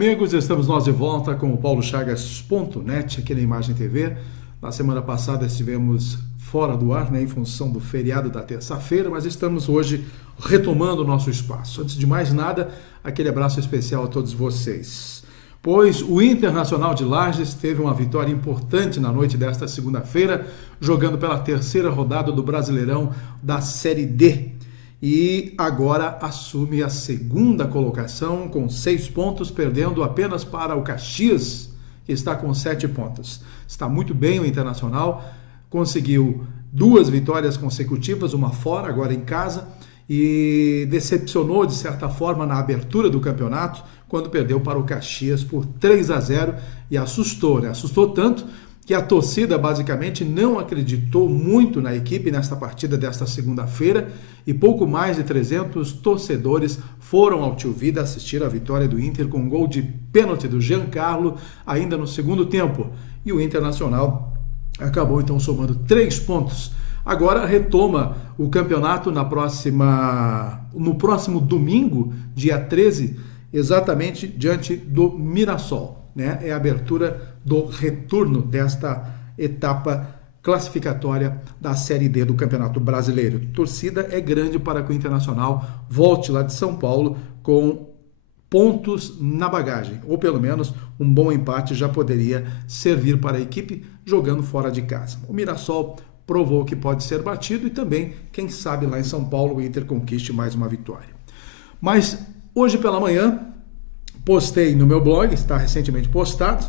amigos, estamos nós de volta com o paulochagas.net aqui na Imagem TV. Na semana passada estivemos fora do ar, em função do feriado da terça-feira, mas estamos hoje retomando o nosso espaço. Antes de mais nada, aquele abraço especial a todos vocês. Pois o Internacional de Lages teve uma vitória importante na noite desta segunda-feira, jogando pela terceira rodada do Brasileirão da Série D. E agora assume a segunda colocação com 6 pontos, perdendo apenas para o Caxias, que está com 7 pontos. Está muito bem o Internacional, conseguiu 2 vitórias consecutivas, uma fora, agora em casa, e decepcionou de certa forma na abertura do campeonato, quando perdeu para o Caxias por 3-0 e assustou, Assustou tanto que a torcida basicamente não acreditou muito na equipe nesta partida desta segunda-feira e pouco mais de 300 torcedores foram ao Tio Vida assistir a vitória do Inter com um gol de pênalti do Giancarlo ainda no segundo tempo. E o Internacional acabou então somando 3 pontos. Agora retoma o campeonato no próximo domingo, dia 13, exatamente diante do Mirassol. É a abertura do retorno desta etapa classificatória da Série D do Campeonato Brasileiro. A torcida é grande para que o Internacional volte lá de São Paulo com pontos na bagagem, ou pelo menos um bom empate já poderia servir para a equipe jogando fora de casa. O Mirassol provou que pode ser batido e também, quem sabe, lá em São Paulo o Inter conquiste mais uma vitória. Mas hoje pela manhã postei no meu blog, está recentemente postado,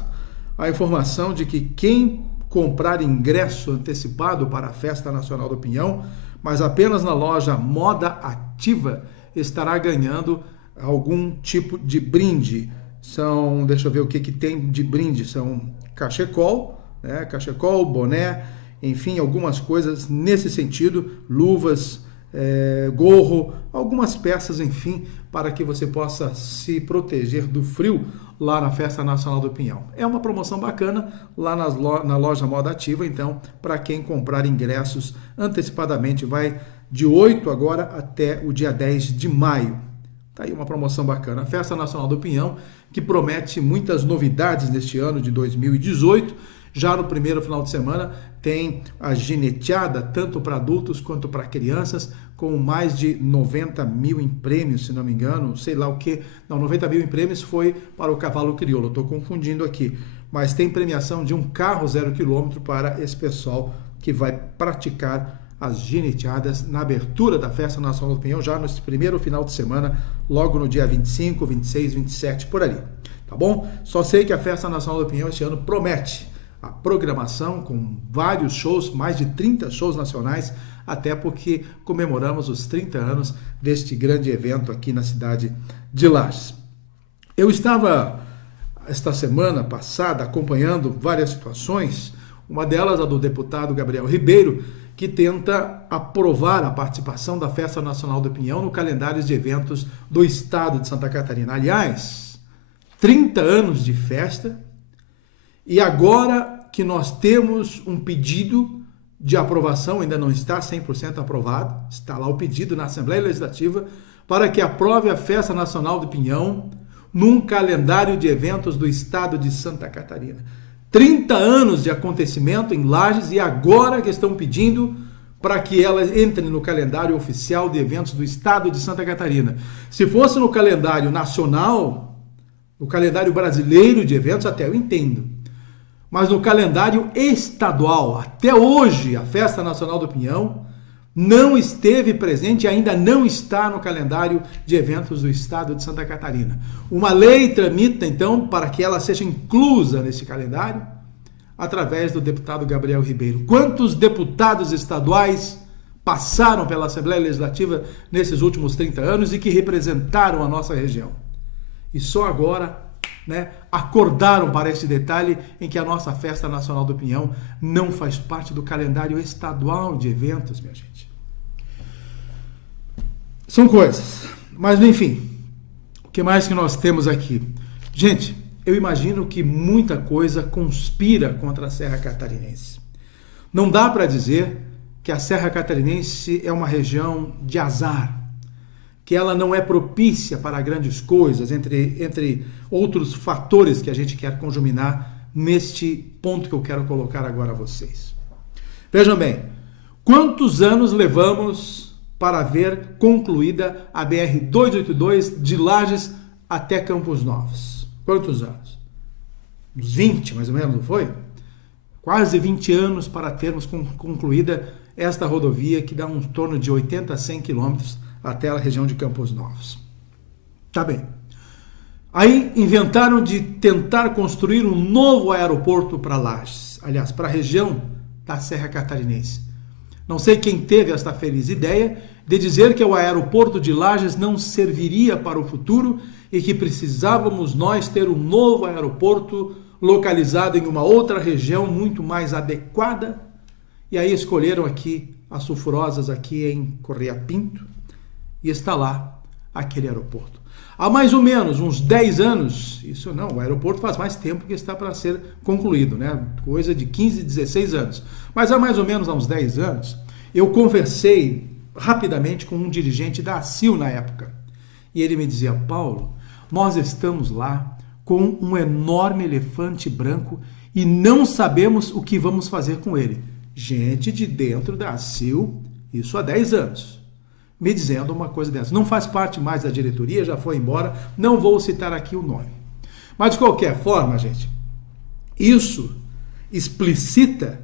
a informação de que quem comprar ingresso antecipado para a Festa Nacional do Pinhão, mas apenas na loja Moda Ativa, estará ganhando algum tipo de brinde. Deixa eu ver o que tem de brinde, são cachecol, cachecol, boné, enfim, algumas coisas nesse sentido, luvas, gorro, algumas peças, enfim, para que você possa se proteger do frio lá na Festa Nacional do Pinhão. É uma promoção bacana lá na loja Moda Ativa, então, para quem comprar ingressos antecipadamente, vai de 8 agora até o dia 10 de maio. Tá aí uma promoção bacana. A Festa Nacional do Pinhão, que promete muitas novidades neste ano de 2018. Já no primeiro final de semana tem a gineteada, tanto para adultos quanto para crianças, com mais de 90 mil em prêmios, se não me engano, sei lá o que. Não, 90 mil em prêmios foi para o cavalo crioulo, estou confundindo aqui. Mas tem premiação de um carro 0 km para esse pessoal que vai praticar as gineteadas na abertura da Festa Nacional do Pinhão, já no primeiro final de semana, logo no dia 25, 26, 27, por ali. Tá bom? Só sei que a Festa Nacional do Pinhão este ano promete a programação com vários shows, mais de 30 shows nacionais, até porque comemoramos os 30 anos deste grande evento aqui na cidade de Lages. Eu estava, esta semana passada, acompanhando várias situações, uma delas a do deputado Gabriel Ribeiro, que tenta aprovar a participação da Festa Nacional do Pinhão no calendário de eventos do estado de Santa Catarina. Aliás, 30 anos de festa. E agora que nós temos um pedido de aprovação, ainda não está 100% aprovado, está lá o pedido na Assembleia Legislativa para que aprove a Festa Nacional do Pinhão num calendário de eventos do estado de Santa Catarina. 30 anos de acontecimento em Lages e agora que estão pedindo para que ela entre no calendário oficial de eventos do estado de Santa Catarina. Se fosse no calendário nacional, no calendário brasileiro de eventos, até eu entendo. Mas no calendário estadual, até hoje, a Festa Nacional do Pinhão não esteve presente e ainda não está no calendário de eventos do estado de Santa Catarina. Uma lei tramita, então, para que ela seja inclusa nesse calendário, através do deputado Gabriel Ribeiro. Quantos deputados estaduais passaram pela Assembleia Legislativa nesses últimos 30 anos e que representaram a nossa região? E só agora acordaram para esse detalhe em que a nossa Festa Nacional do Pinhão não faz parte do calendário estadual de eventos, minha gente. São coisas, mas enfim, o que mais que nós temos aqui? Gente, eu imagino que muita coisa conspira contra a Serra Catarinense. Não dá para dizer que a Serra Catarinense é uma região de azar, que ela não é propícia para grandes coisas, entre outros fatores que a gente quer conjuminar neste ponto que eu quero colocar agora a vocês. Vejam bem, quantos anos levamos para ver concluída a BR-282 de Lages até Campos Novos? Quantos anos? Uns 20, mais ou menos, não foi? Quase 20 anos para termos concluída esta rodovia que dá um torno de 80 a 100 quilômetros até a região de Campos Novos. Tá bem. Aí inventaram de tentar construir um novo aeroporto para Lages, aliás, para a região da Serra Catarinense. Não sei quem teve esta feliz ideia de dizer que o aeroporto de Lages não serviria para o futuro e que precisávamos nós ter um novo aeroporto localizado em uma outra região muito mais adequada. E aí escolheram aqui as sulfurosas aqui em Correia Pinto e está lá aquele aeroporto. Há mais ou menos uns 10 anos, isso não, o aeroporto faz mais tempo que está para ser concluído, né? Coisa de 15, 16 anos. Mas há mais ou menos uns 10 anos, eu conversei rapidamente com um dirigente da ACIL na época. E ele me dizia: Paulo, nós estamos lá com um enorme elefante branco e não sabemos o que vamos fazer com ele. Gente de dentro da ACIL, isso há 10 anos, me dizendo uma coisa dessa. Não faz parte mais da diretoria, já foi embora, não vou citar aqui o nome. Mas de qualquer forma, gente, isso explicita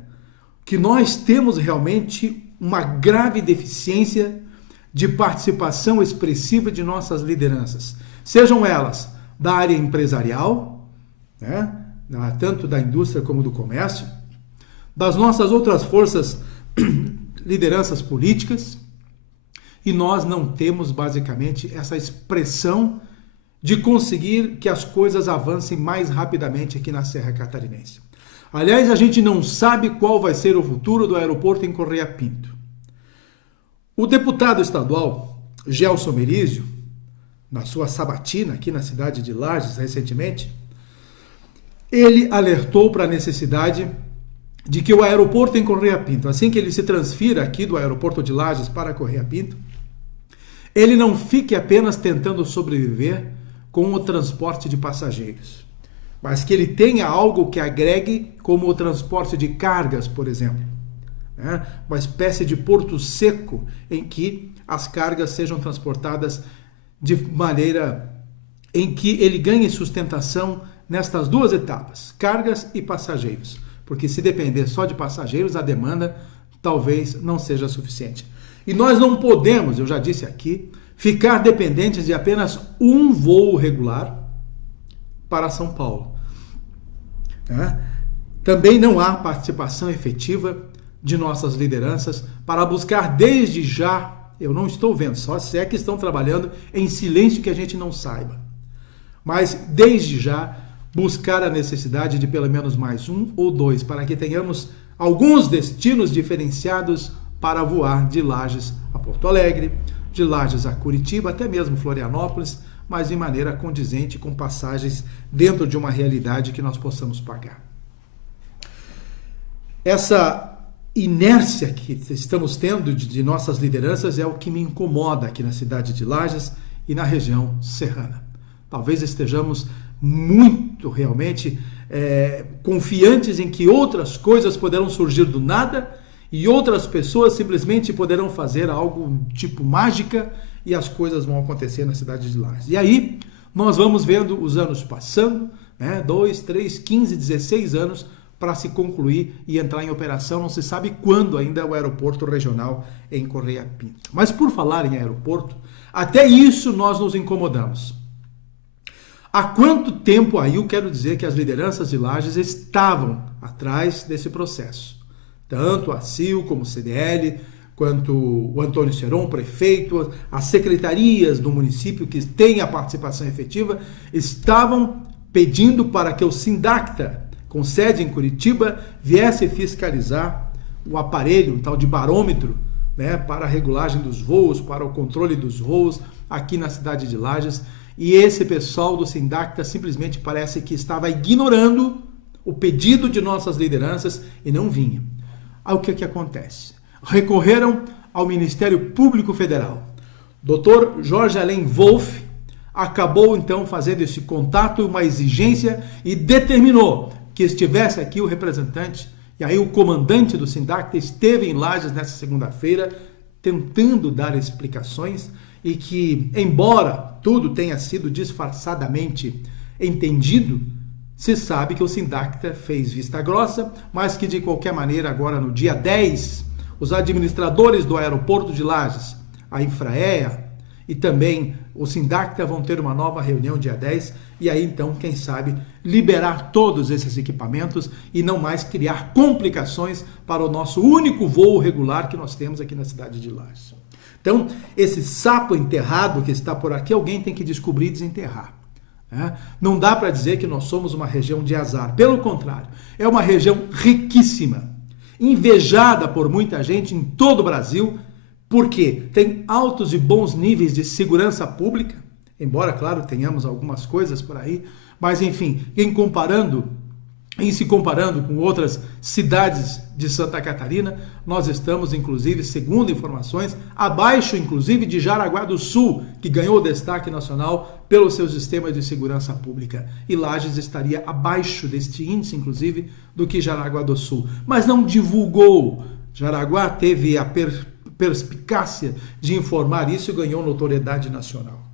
que nós temos realmente uma grave deficiência de participação expressiva de nossas lideranças, sejam elas da área empresarial, né, tanto da indústria como do comércio, das nossas outras forças, lideranças políticas, e nós não temos basicamente essa expressão de conseguir que as coisas avancem mais rapidamente aqui na Serra Catarinense. Aliás, a gente não sabe qual vai ser o futuro do aeroporto em Correia Pinto. O deputado estadual Gelson Merizio, na sua sabatina aqui na cidade de Lages recentemente, ele alertou para a necessidade de que o aeroporto em Correia Pinto, assim que ele se transfira aqui do aeroporto de Lages para Correia Pinto, ele não fique apenas tentando sobreviver com o transporte de passageiros, mas que ele tenha algo que agregue, como o transporte de cargas, por exemplo, né? Uma espécie de porto seco em que as cargas sejam transportadas de maneira em que ele ganhe sustentação nestas duas etapas, cargas e passageiros, porque se depender só de passageiros, a demanda talvez não seja suficiente. E nós não podemos, eu já disse aqui, ficar dependentes de apenas um voo regular para São Paulo. Também não há participação efetiva de nossas lideranças para buscar desde já, eu não estou vendo, só se é que estão trabalhando em silêncio que a gente não saiba, mas desde já buscar a necessidade de pelo menos mais um ou dois, para que tenhamos alguns destinos diferenciados para voar de Lages a Porto Alegre, de Lages a Curitiba, até mesmo Florianópolis, mas de maneira condizente com passagens dentro de uma realidade que nós possamos pagar. Essa inércia que estamos tendo de nossas lideranças é o que me incomoda aqui na cidade de Lages e na região serrana. Talvez estejamos muito realmente confiantes em que outras coisas poderão surgir do nada e outras pessoas simplesmente poderão fazer algo tipo mágica e as coisas vão acontecer na cidade de Lages. E aí nós vamos vendo os anos passando, né, 2, 3, 15, 16 anos para se concluir e entrar em operação, não se sabe quando ainda o aeroporto regional em Correia Pinto. Mas por falar em aeroporto, até isso nós nos incomodamos. Há quanto tempo aí eu quero dizer que as lideranças de Lages estavam atrás desse processo? Tanto a CIL como o CDL, quanto o Antônio Seron, prefeito, as secretarias do município que têm a participação efetiva, estavam pedindo para que o Sindacta, com sede em Curitiba, viesse fiscalizar o aparelho, um tal de barômetro, né, para a regulagem dos voos, para o controle dos voos aqui na cidade de Lages. E esse pessoal do Sindacta simplesmente parece que estava ignorando o pedido de nossas lideranças e não vinha. Aí o que acontece? Recorreram ao Ministério Público Federal. Dr. Jorge Alain Wolff acabou então fazendo esse contato, uma exigência e determinou que estivesse aqui o representante, e aí o comandante do Sindacta esteve em Lages nessa segunda-feira tentando dar explicações e que, embora tudo tenha sido disfarçadamente entendido, se sabe que o Sindacta fez vista grossa, mas que de qualquer maneira agora no dia 10, os administradores do aeroporto de Lages, a Infraea e também o Sindacta vão ter uma nova reunião dia 10 e aí então, quem sabe, liberar todos esses equipamentos e não mais criar complicações para o nosso único voo regular que nós temos aqui na cidade de Lages. Então, esse sapo enterrado que está por aqui, alguém tem que descobrir e desenterrar. Não dá para dizer que nós somos uma região de azar. Pelo contrário, é uma região riquíssima, invejada por muita gente em todo o Brasil, porque tem altos e bons níveis de segurança pública, embora, claro, tenhamos algumas coisas por aí, mas enfim, em se comparando com outras cidades de Santa Catarina, nós estamos, inclusive, segundo informações, abaixo, inclusive, de Jaraguá do Sul, que ganhou destaque nacional pelo seu sistema de segurança pública. E Lages estaria abaixo deste índice, inclusive, do que Jaraguá do Sul. Mas não divulgou. Jaraguá teve a perspicácia de informar isso e ganhou notoriedade nacional.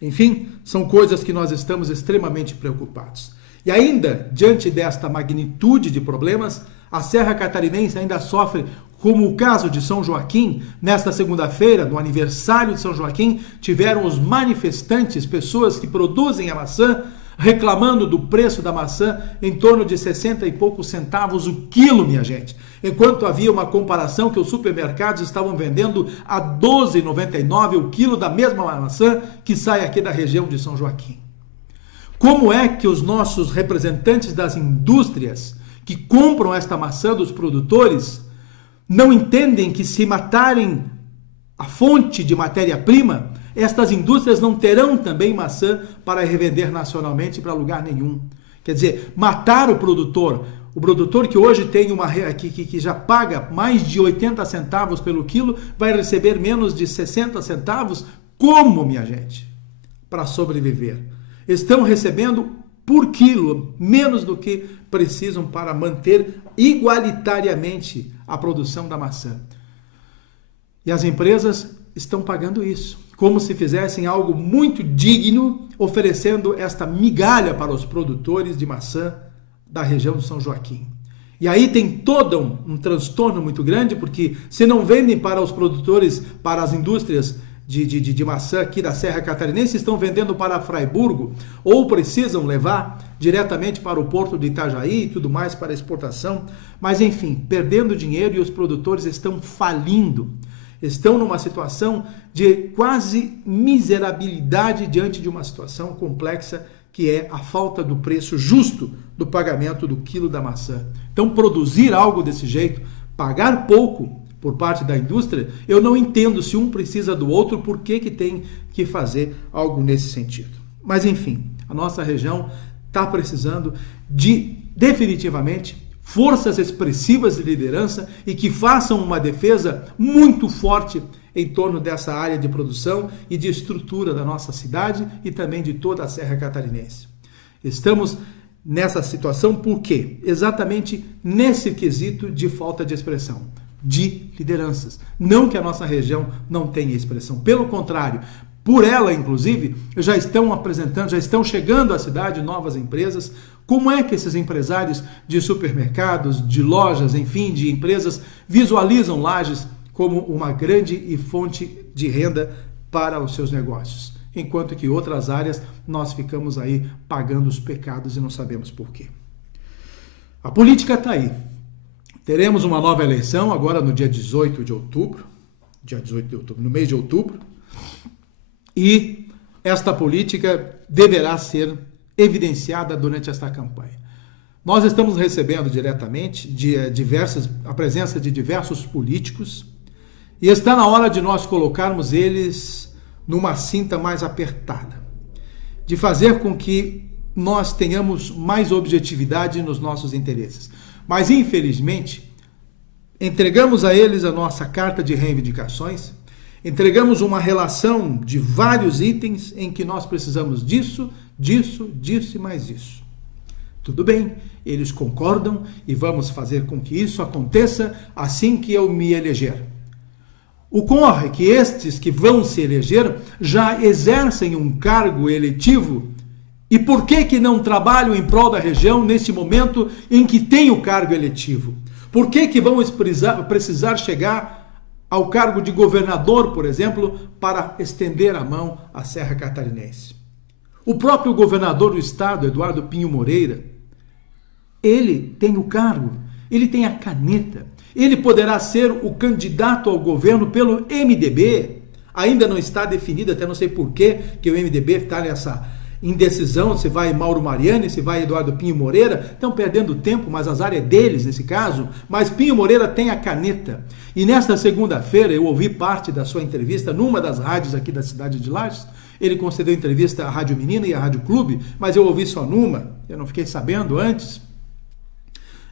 Enfim, são coisas que nós estamos extremamente preocupados. E ainda, diante desta magnitude de problemas, a Serra Catarinense ainda sofre, como o caso de São Joaquim. Nesta segunda-feira, no aniversário de São Joaquim, tiveram os manifestantes, pessoas que produzem a maçã, reclamando do preço da maçã em torno de 60 e poucos centavos o quilo, minha gente. Enquanto havia uma comparação que os supermercados estavam vendendo a R$ 12,99 o quilo da mesma maçã que sai aqui da região de São Joaquim. Como é que os nossos representantes das indústrias que compram esta maçã dos produtores não entendem que se matarem a fonte de matéria-prima, estas indústrias não terão também maçã para revender nacionalmente para lugar nenhum? Quer dizer, matar o produtor que hoje tem que já paga mais de 80 centavos pelo quilo, vai receber menos de 60 centavos? Como, minha gente? Para sobreviver. Estão recebendo por quilo menos do que precisam para manter igualitariamente a produção da maçã. E as empresas estão pagando isso, como se fizessem algo muito digno, oferecendo esta migalha para os produtores de maçã da região de São Joaquim. E aí tem todo um transtorno muito grande, porque se não vendem para os produtores, para as indústrias de maçã aqui da Serra Catarinense, estão vendendo para Fraiburgo, ou precisam levar diretamente para o porto de Itajaí e tudo mais para exportação, mas enfim, perdendo dinheiro e os produtores estão falindo, estão numa situação de quase miserabilidade diante de uma situação complexa que é a falta do preço justo do pagamento do quilo da maçã. Então, produzir algo desse jeito, pagar pouco por parte da indústria, eu não entendo se um precisa do outro, por que tem que fazer algo nesse sentido. Mas, enfim, a nossa região está precisando de, definitivamente, forças expressivas de liderança e que façam uma defesa muito forte em torno dessa área de produção e de estrutura da nossa cidade e também de toda a Serra Catarinense. Estamos nessa situação por quê? Exatamente nesse quesito de falta de expressão, de lideranças. Não que a nossa região não tenha expressão, pelo contrário, por ela, inclusive, já estão chegando à cidade novas empresas. Como é que esses empresários de supermercados, de lojas, enfim, de empresas, visualizam Lages como uma grande e fonte de renda para os seus negócios? Enquanto que outras áreas nós ficamos aí pagando os pecados e não sabemos por quê. A política está aí. Teremos uma nova eleição agora no dia 18 de outubro, no mês de outubro, e esta política deverá ser evidenciada durante esta campanha. Nós estamos recebendo diretamente a presença de diversos políticos e está na hora de nós colocarmos eles numa cinta mais apertada, de fazer com que nós tenhamos mais objetividade nos nossos interesses. Mas, infelizmente, entregamos a eles a nossa carta de reivindicações, Entregamos uma relação de vários itens em que nós precisamos disso, disso, disso e mais isso. Tudo bem, eles concordam e vamos fazer com que isso aconteça assim que eu me eleger. Ocorre que estes que vão se eleger já exercem um cargo eletivo. E por que não trabalham em prol da região neste momento em que tem o cargo eletivo? Por que vão precisar chegar ao cargo de governador, por exemplo, para estender a mão à Serra Catarinense? O próprio governador do estado, Eduardo Pinho Moreira, ele tem o cargo, ele tem a caneta, ele poderá ser o candidato ao governo pelo MDB. Ainda não está definido, até não sei por que o MDB está nessa indecisão, se vai Mauro Mariani, se vai Eduardo Pinho Moreira. Estão perdendo tempo, mas azar é deles nesse caso. Mas Pinho Moreira tem a caneta. E nesta segunda-feira eu ouvi parte da sua entrevista numa das rádios aqui da cidade de Lages. Ele concedeu entrevista à Rádio Menina e à Rádio Clube, mas eu ouvi só numa, eu não fiquei sabendo antes.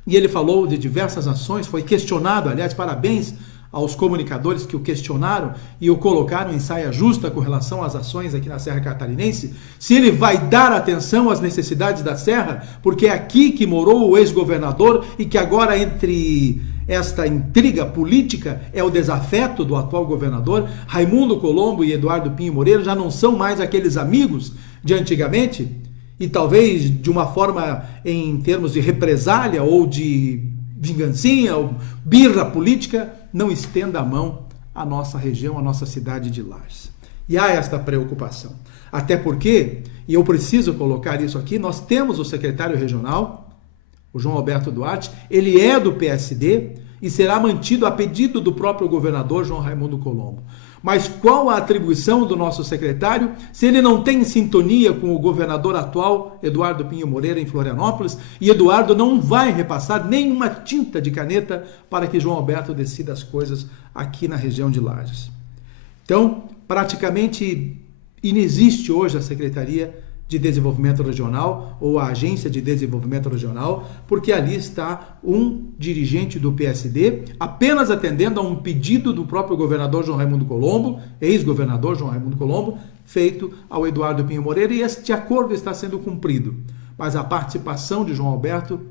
E ele falou de diversas ações, foi questionado, aliás, parabéns aos comunicadores que o questionaram e o colocaram em saia justa com relação às ações aqui na Serra Catarinense, se ele vai dar atenção às necessidades da Serra, porque é aqui que morou o ex-governador e que agora, entre esta intriga política, é o desafeto do atual governador. Raimundo Colombo e Eduardo Pinho Moreira já não são mais aqueles amigos de antigamente, e talvez de uma forma em termos de represália ou de vingancinha ou birra política, não estenda a mão à nossa região, à nossa cidade de Lages. E há esta preocupação. Até porque, e eu preciso colocar isso aqui, nós temos o secretário regional, o João Alberto Duarte, ele é do PSD e será mantido a pedido do próprio governador João Raimundo Colombo. Mas qual a atribuição do nosso secretário se ele não tem sintonia com o governador atual, Eduardo Pinho Moreira, em Florianópolis, e Eduardo não vai repassar nenhuma tinta de caneta para que João Alberto decida as coisas aqui na região de Lages. Então, praticamente inexiste hoje a Secretaria de Desenvolvimento Regional ou a Agência de Desenvolvimento Regional, porque ali está um dirigente do PSD apenas atendendo a um pedido do próprio governador João Raimundo Colombo, ex-governador João Raimundo Colombo, feito ao Eduardo Pinho Moreira, e este acordo está sendo cumprido. Mas a participação de João Alberto,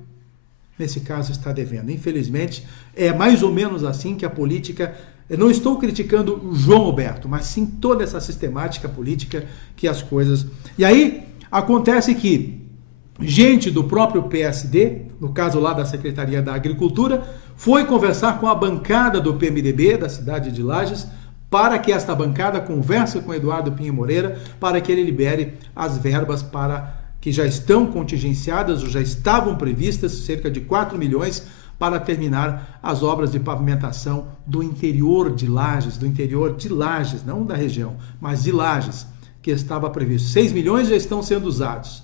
nesse caso, está devendo. Infelizmente, é mais ou menos assim que a política... Eu não estou criticando o João Alberto, mas sim toda essa sistemática política que as coisas... E aí, acontece que gente do próprio PSD, no caso lá da Secretaria da Agricultura, foi conversar com a bancada do PMDB da cidade de Lages, para que esta bancada converse com Eduardo Pinho Moreira, para que ele libere as verbas para que já estão contingenciadas, ou já estavam previstas, cerca de 4 milhões, para terminar as obras de pavimentação do interior de Lages, não da região, mas de Lages, que estava previsto. 6 milhões já estão sendo usados.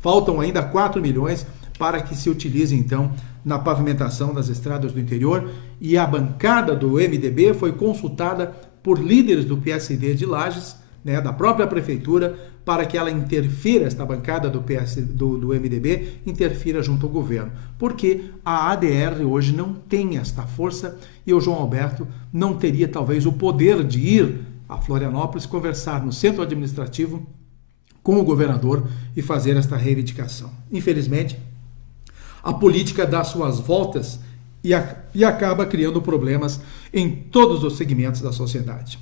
Faltam ainda 4 milhões para que se utilize, então, na pavimentação das estradas do interior. E a bancada do MDB foi consultada por líderes do PSD de Lages, né, da própria prefeitura, para que ela interfira, esta bancada do MDB, interfira junto ao governo. Porque a ADR hoje não tem esta força e o João Alberto não teria talvez o poder de ir a Florianópolis conversar no centro administrativo com o governador e fazer esta reivindicação. Infelizmente, a política dá suas voltas e acaba criando problemas em todos os segmentos da sociedade.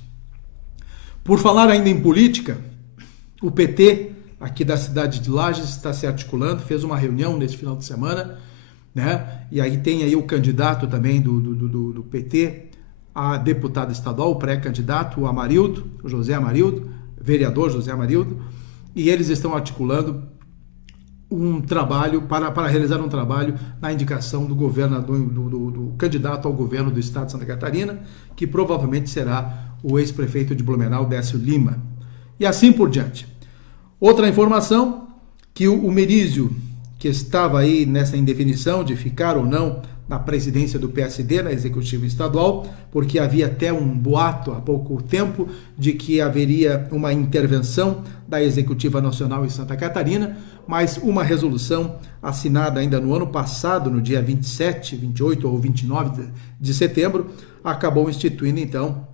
Por falar ainda em política, o PT aqui da cidade de Lages está se articulando, fez uma reunião neste final de semana, né? E aí tem aí o candidato também do PT a deputado estadual, o pré-candidato, o Amarildo, o José Amarildo, vereador José Amarildo, e eles estão articulando um trabalho para realizar um trabalho na indicação do do candidato ao governo do estado de Santa Catarina, que provavelmente será o ex-prefeito de Blumenau, Décio Lima. E assim por diante. Outra informação, que o Merizio, que estava aí nessa indefinição de ficar ou não na presidência do PSD, na executiva estadual, porque havia até um boato há pouco tempo de que haveria uma intervenção da executiva nacional em Santa Catarina, mas uma resolução assinada ainda no ano passado, no dia 27, 28 ou 29 de setembro, acabou instituindo então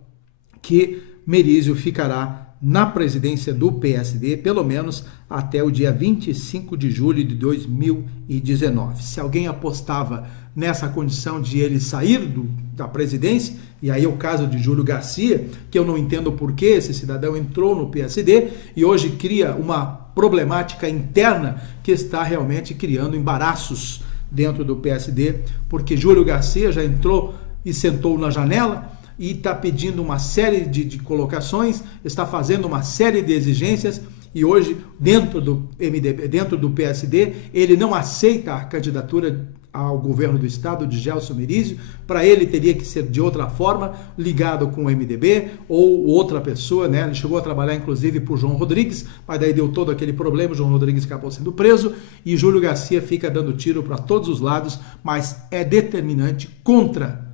que Merizio ficará na presidência do PSD, pelo menos até o dia 25 de julho de 2019. Se alguém apostava nessa condição de ele sair da presidência, e aí é o caso de Júlio Garcia, que eu não entendo por que esse cidadão entrou no PSD e hoje cria uma problemática interna que está realmente criando embaraços dentro do PSD, porque Júlio Garcia já entrou e sentou na janela e está pedindo uma série de colocações, está fazendo uma série de exigências e hoje dentro do MDB, dentro do PSD, ele não aceita a candidatura ao governo do estado de Gelson Merizio. Para ele teria que ser de outra forma, ligado com o MDB ou outra pessoa, né? Ele chegou a trabalhar inclusive por João Rodrigues, mas daí deu todo aquele problema, João Rodrigues acabou sendo preso e Júlio Garcia fica dando tiro para todos os lados, mas é determinante contra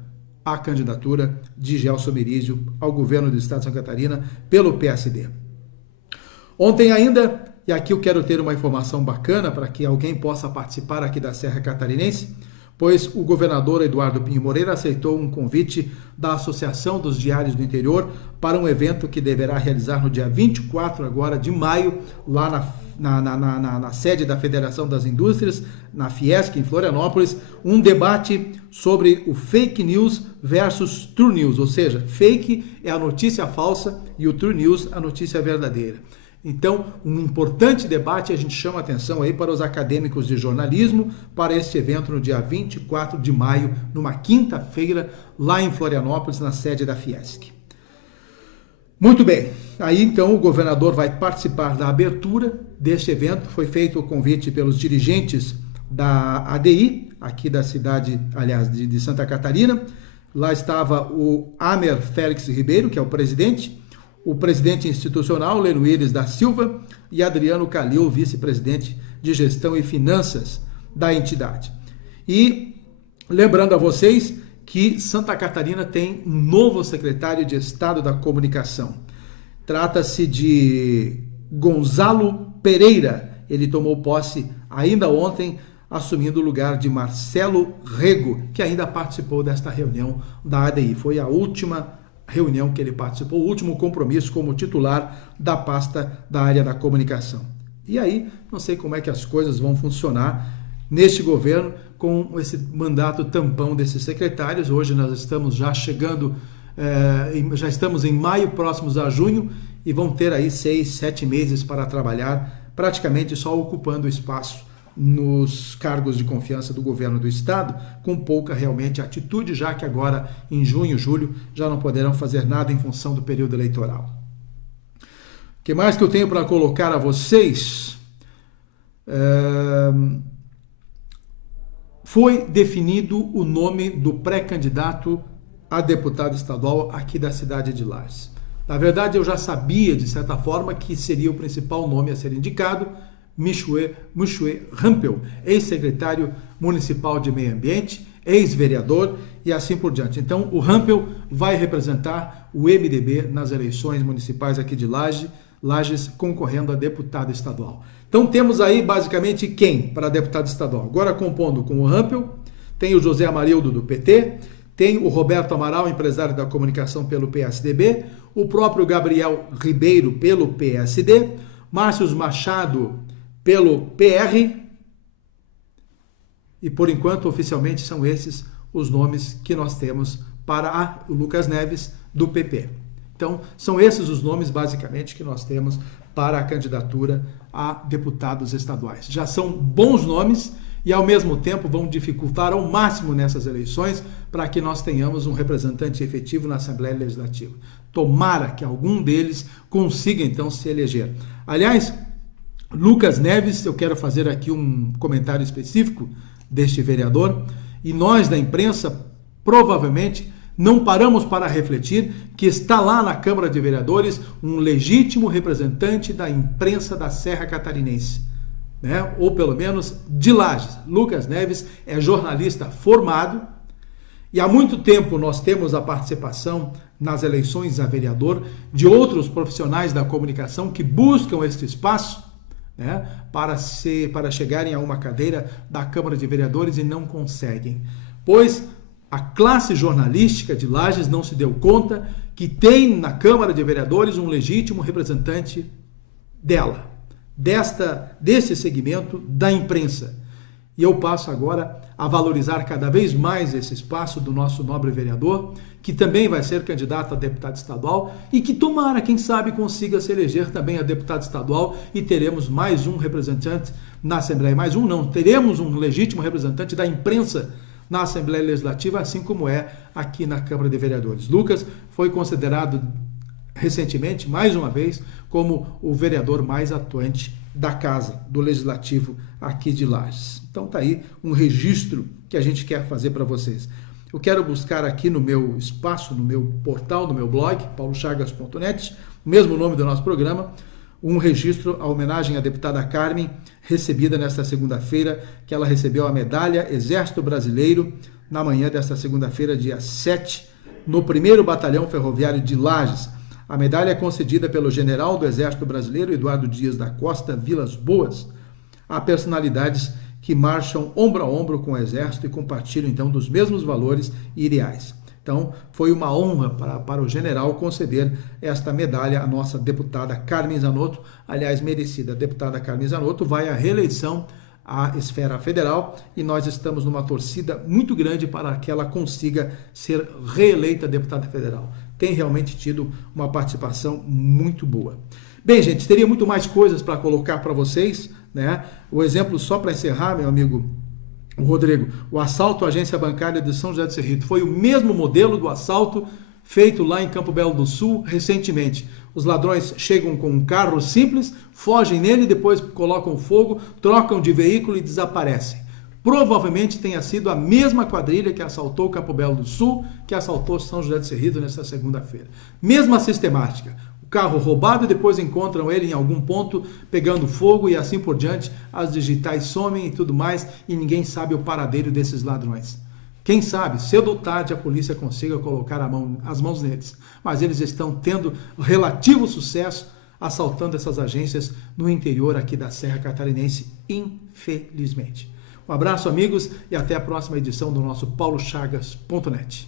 a candidatura de Gelson Merizio ao governo do estado de Santa Catarina pelo PSD. Ontem ainda, e aqui eu quero ter uma informação bacana para que alguém possa participar aqui da Serra Catarinense, pois o governador Eduardo Pinho Moreira aceitou um convite da Associação dos Diários do Interior para um evento que deverá realizar no dia 24 agora de maio, lá na sede da Federação das Indústrias, na Fiesc, em Florianópolis, um debate sobre o fake news versus true news, ou seja, fake é a notícia falsa e o true news a notícia verdadeira. Então, um importante debate, a gente chama atenção aí para os acadêmicos de jornalismo para este evento no dia 24 de maio, numa quinta-feira, lá em Florianópolis, na sede da Fiesc. Muito bem, aí então o governador vai participar da abertura deste evento. Foi feito o convite pelos dirigentes da ADI, aqui da cidade, aliás, de Santa Catarina. Lá estava o Amer Félix Ribeiro, que é o presidente institucional, Leno Iris da Silva, e Adriano Calil, vice-presidente de gestão e finanças da entidade. E lembrando a vocês que Santa Catarina tem um novo secretário de Estado da Comunicação. Trata-se de Gonzalo Pereira. Ele tomou posse ainda ontem, assumindo o lugar de Marcelo Rego, que ainda participou desta reunião da ADI. Foi a última reunião que ele participou, o último compromisso como titular da pasta da área da comunicação. E aí, não sei como é que as coisas vão funcionar neste governo com esse mandato tampão desses secretários. Hoje nós estamos já chegando, já estamos em maio, próximos a junho, e vão ter aí 6, 7 meses para trabalhar, praticamente só ocupando espaço nos cargos de confiança do governo do estado, com pouca realmente atitude, já que agora em junho, julho, já não poderão fazer nada em função do período eleitoral. O que mais que eu tenho para colocar a vocês? Foi definido o nome do pré-candidato a deputado estadual aqui da cidade de Lages. Na verdade, eu já sabia, de certa forma, que seria o principal nome a ser indicado, Michoe Rampel, ex-secretário municipal de meio ambiente, ex-vereador e assim por diante. Então, o Rampel vai representar o MDB nas eleições municipais aqui de Lages, concorrendo a deputado estadual. Então, temos aí basicamente quem para deputado estadual? Agora compondo com o Rampel, tem o José Amarildo do PT, tem o Roberto Amaral, empresário da comunicação pelo PSDB, o próprio Gabriel Ribeiro pelo PSD, Márcio Machado pelo PR, e por enquanto oficialmente são esses os nomes que nós temos para o Lucas Neves do PP. Então são esses os nomes basicamente que nós temos para a candidatura a deputados estaduais. Já são bons nomes e ao mesmo tempo vão dificultar ao máximo nessas eleições para que nós tenhamos um representante efetivo na Assembleia Legislativa. Tomara que algum deles consiga então se eleger. Aliás, Lucas Neves, eu quero fazer aqui um comentário específico deste vereador, e nós da imprensa provavelmente não paramos para refletir que está lá na Câmara de Vereadores um legítimo representante da imprensa da Serra Catarinense, né? Ou pelo menos de Lages. Lucas Neves é jornalista formado e há muito tempo nós temos a participação nas eleições a vereador de outros profissionais da comunicação que buscam este espaço, né, para chegarem a uma cadeira da Câmara de Vereadores e não conseguem, pois A classe jornalística de Lages não se deu conta que tem na Câmara de Vereadores um legítimo representante dela, desse segmento da imprensa. E eu passo agora a valorizar cada vez mais esse espaço do nosso nobre vereador, que também vai ser candidato a deputado estadual e que tomara, quem sabe, consiga se eleger também a deputado estadual e teremos mais um representante na Assembleia. Mais um não, teremos um legítimo representante da imprensa na Assembleia Legislativa, assim como é aqui na Câmara de Vereadores. Lucas foi considerado recentemente, mais uma vez, como o vereador mais atuante da Casa, do Legislativo aqui de Lages. Então tá aí um registro que a gente quer fazer para vocês. Eu quero buscar aqui no meu espaço, no meu portal, no meu blog, paulochagas.net, o mesmo nome do nosso programa, um registro, a homenagem à deputada Carmen, recebida nesta segunda-feira, que ela recebeu a medalha Exército Brasileiro, na manhã desta segunda-feira, dia 7, no 1º Batalhão Ferroviário de Lages. A medalha é concedida pelo general do Exército Brasileiro, Eduardo Dias da Costa Vilas Boas, a personalidades que marcham ombro a ombro com o Exército e compartilham, então, dos mesmos valores e ideais. Então, foi uma honra para o general conceder esta medalha à nossa deputada Carmen Zanotto, aliás, merecida. A deputada Carmen Zanotto vai à reeleição à esfera federal e nós estamos numa torcida muito grande para que ela consiga ser reeleita deputada federal. Tem realmente tido uma participação muito boa. Bem, gente, teria muito mais coisas para colocar para vocês, né? O exemplo, só para encerrar, meu amigo Rodrigo, o assalto à agência bancária de São José do Cerrito foi o mesmo modelo do assalto feito lá em Campo Belo do Sul recentemente. Os ladrões chegam com um carro simples, fogem nele, depois colocam fogo, trocam de veículo e desaparecem. Provavelmente tenha sido a mesma quadrilha que assaltou Campo Belo do Sul, que assaltou São José do Cerrito nesta segunda-feira. Mesma sistemática. O carro roubado e depois encontram ele em algum ponto pegando fogo e assim por diante. As digitais somem e tudo mais e ninguém sabe o paradeiro desses ladrões. Quem sabe, cedo ou tarde, a polícia consiga colocar as mãos neles. Mas eles estão tendo relativo sucesso assaltando essas agências no interior aqui da Serra Catarinense, infelizmente. Um abraço, amigos, e até a próxima edição do nosso paulochagas.net.